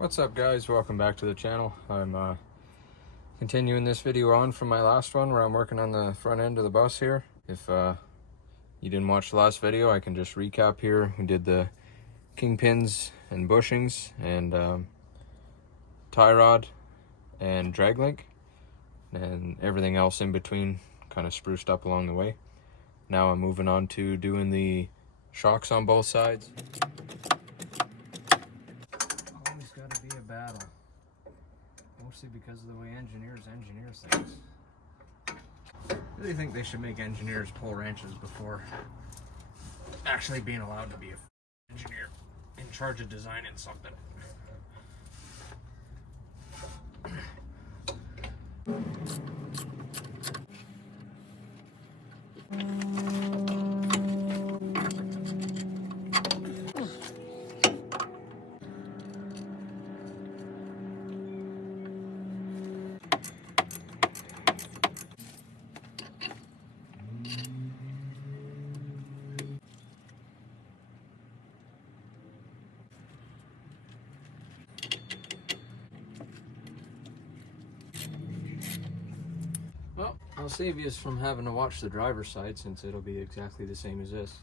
What's up, guys? Welcome back to the channel. I'm continuing this video on from my last one where I'm working on the front end of the bus here. If you didn't watch the last video, I can just recap here. We did the kingpins and bushings and tie rod and drag link and everything else in between, kind of spruced up along the way. Now I'm moving on to doing the shocks on both sides. Always got to be a battle, mostly because of the way engineers engineer things. I really think they should make engineers pull wrenches before actually being allowed to be an engineer in charge of designing something. Well, I'll save you from having to watch the driver's side since it'll be exactly the same as this.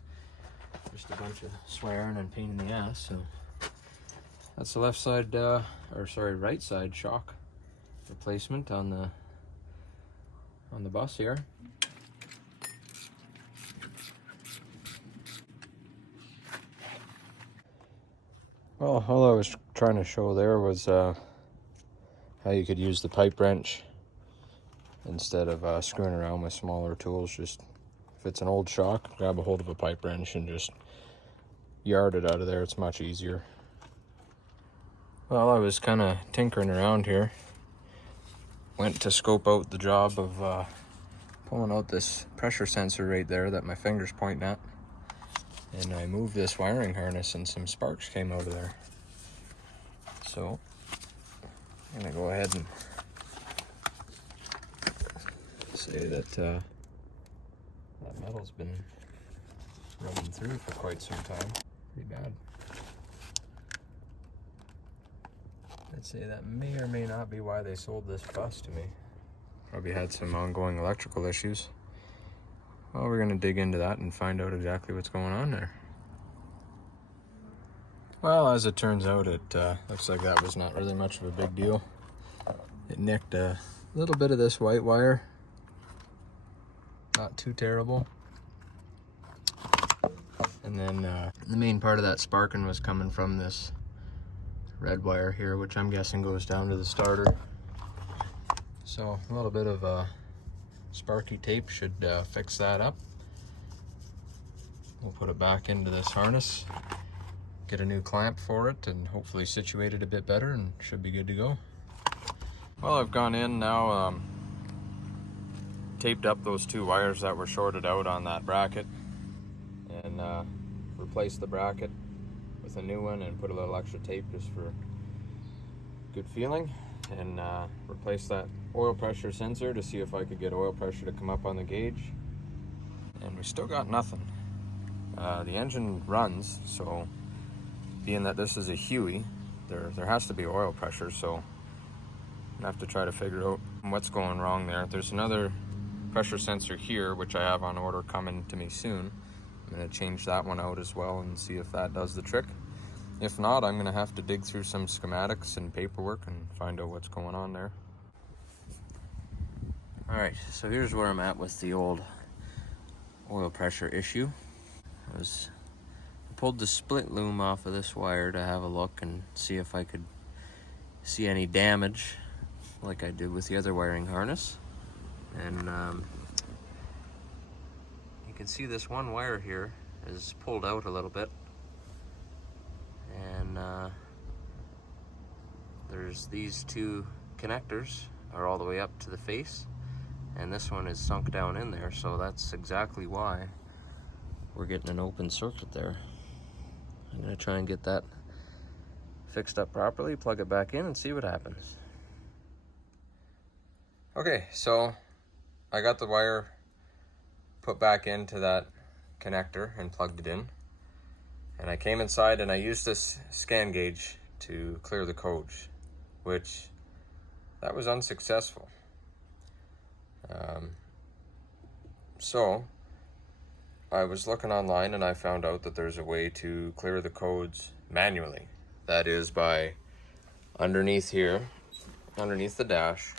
Just a bunch of swearing and pain in the ass. So that's the left side, right side shock replacement on the bus here. Well, all I was trying to show there was how you could use the pipe wrench instead of screwing around with smaller tools. Just if it's an old shock, grab a hold of a pipe wrench and just yard it out of there. It's much easier. Well, I was kind of tinkering around here. Went to scope out the job of pulling out this pressure sensor right there that my finger's pointing at. And I moved this wiring harness and some sparks came out of there. So I'm gonna go ahead and say that that metal's been running through for quite some time. Pretty bad. I'd say that may or may not be why they sold this bus to me. Probably had some ongoing electrical issues. Well, we're gonna dig into that and find out exactly what's going on there. Well, as it turns out, it looks like that was not really much of a big deal. It nicked a little bit of this white wire. Not too terrible. And then the main part of that sparking was coming from this red wire here, which I'm guessing goes down to the starter. So a little bit of sparky tape should fix that up. We'll put it back into this harness, get a new clamp for it, and hopefully situate it a bit better, and should be good to go. Well, I've gone in now, taped up those two wires that were shorted out on that bracket, and replaced the bracket with a new one and put a little extra tape just for good feeling, and replace that oil pressure sensor to see if I could get oil pressure to come up on the gauge, and we still got nothing. The engine runs, so being that this is a Huey, there has to be oil pressure, so I have to try to figure out what's going wrong there. There's another pressure sensor here which I have on order coming to me soon. I'm going to change that one out as well and see if that does the trick. If not, I'm going to have to dig through some schematics and paperwork and find out what's going on there. Alright, so here's where I'm at with the old oil pressure issue. I pulled the split loom off of this wire to have a look and see if I could see any damage like I did with the other wiring harness. And you can see this one wire here is pulled out a little bit, and there's these two connectors are all the way up to the face, and this one is sunk down in there, so that's exactly why we're getting an open circuit there. I'm gonna try and get that fixed up properly, plug it back in, and see what happens. Okay, so I got the wire put back into that connector and plugged it in. And I came inside and I used this scan gauge to clear the codes, which that was unsuccessful. So I was looking online and I found out that there's a way to clear the codes manually. That is by underneath here, underneath the dash,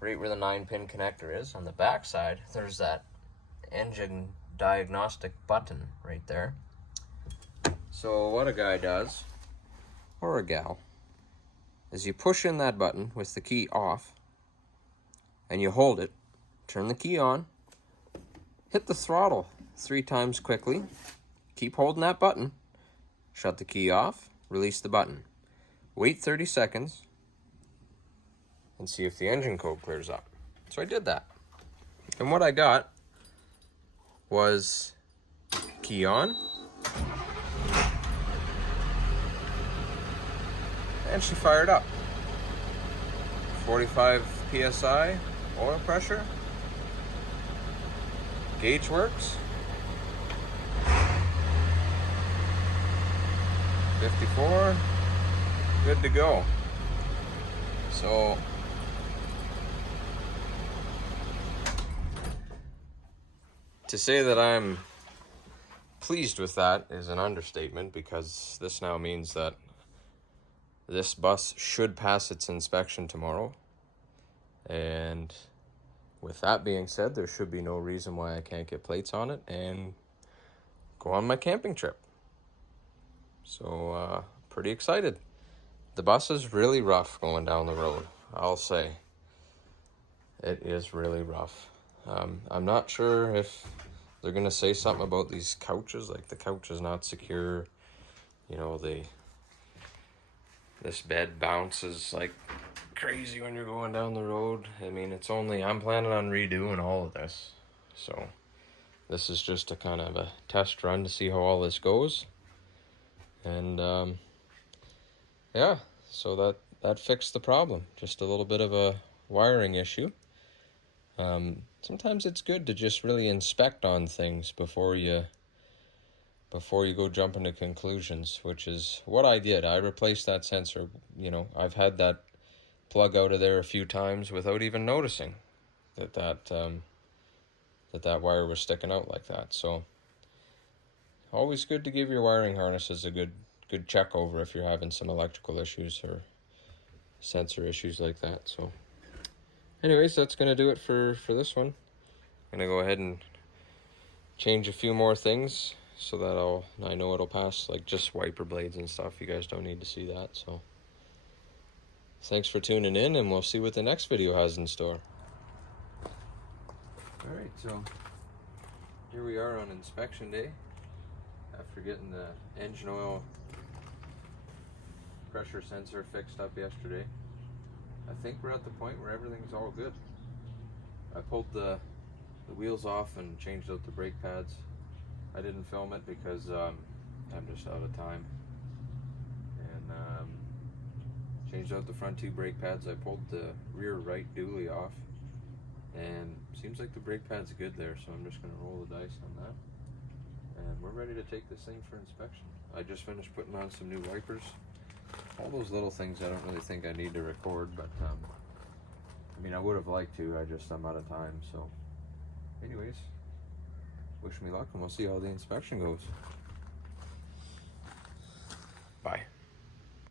right where the 9-pin connector is, on the back side, there's that engine diagnostic button right there. So what a guy does, or a gal, is you push in that button with the key off, and you hold it, turn the key on, hit the throttle 3 times quickly, keep holding that button, shut the key off, release the button, wait 30 seconds, and see if the engine code clears up. So I did that. And what I got was key on, and she fired up. 45 PSI oil pressure. Gauge works. 54. Good to go. So to say that I'm pleased with that is an understatement, because this now means that this bus should pass its inspection tomorrow. And with that being said, there should be no reason why I can't get plates on it and go on my camping trip. So, pretty excited. The bus is really rough going down the road, I'll say. It is really rough. I'm not sure if they're going to say something about these couches, like the couch is not secure. You know, this bed bounces like crazy when you're going down the road. I mean, I'm planning on redoing all of this. So this is just a kind of a test run to see how all this goes. And yeah, so that fixed the problem. Just a little bit of a wiring issue. Sometimes it's good to just really inspect on things before you go jumping to conclusions, which is what I did. I replaced that sensor. You know, I've had that plug out of there a few times without even noticing that wire was sticking out like that. So always good to give your wiring harnesses a good check over if you're having some electrical issues or sensor issues like that. So anyways, that's going to do it for this one. I'm going to go ahead and change a few more things so that I know it'll pass, like just wiper blades and stuff. You guys don't need to see that. So thanks for tuning in, and we'll see what the next video has in store. Alright, so here we are on inspection day after getting the engine oil pressure sensor fixed up yesterday. I think we're at the point where everything's all good. I pulled the wheels off and changed out the brake pads. I didn't film it because I'm just out of time. And changed out the front 2 brake pads. I pulled the rear right dually off, and seems like the brake pad's good there, so I'm just going to roll the dice on that. And we're ready to take this thing for inspection. I just finished putting on some new wipers. All those little things I don't really think I need to record, but I mean, I would have liked to, I'm out of time. So anyways, wish me luck, and we'll see how the inspection goes.